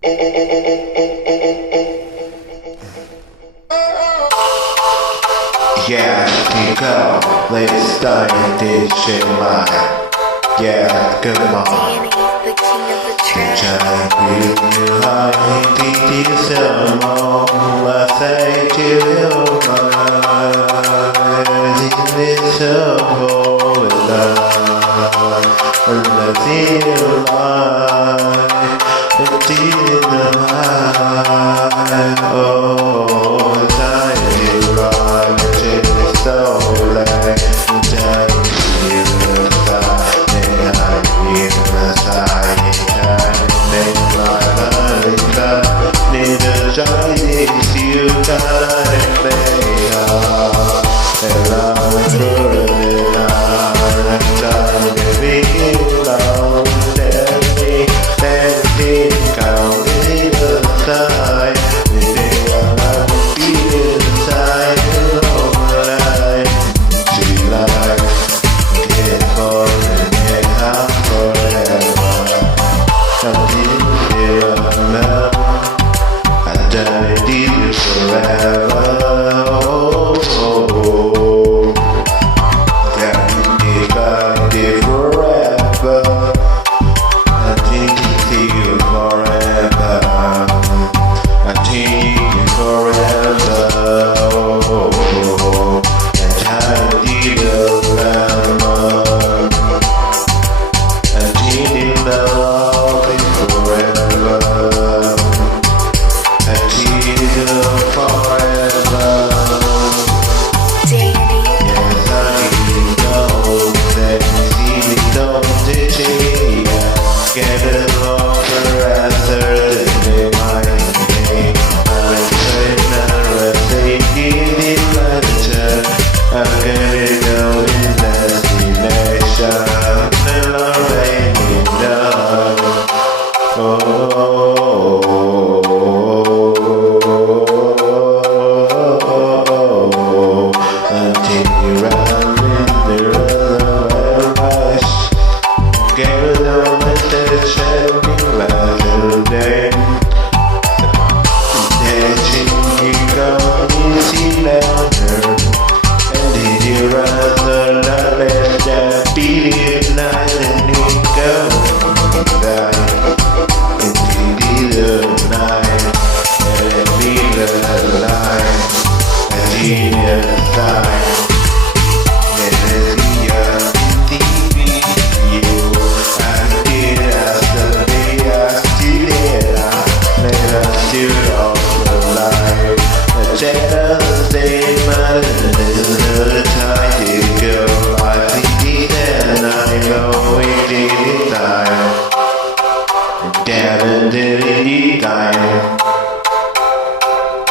Yeah, keep go. Let's start this shit line. Yeah, come on. Danny, the king of the trap. I think it's so long. I say to you, it's so cold. Let's see you lie. Let's see the lie. Oh, time is right. It's so late. Time is right.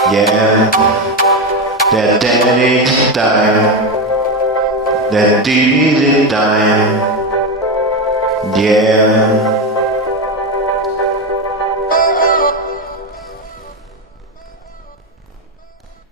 Yeah, that daddy time, that did time, yeah.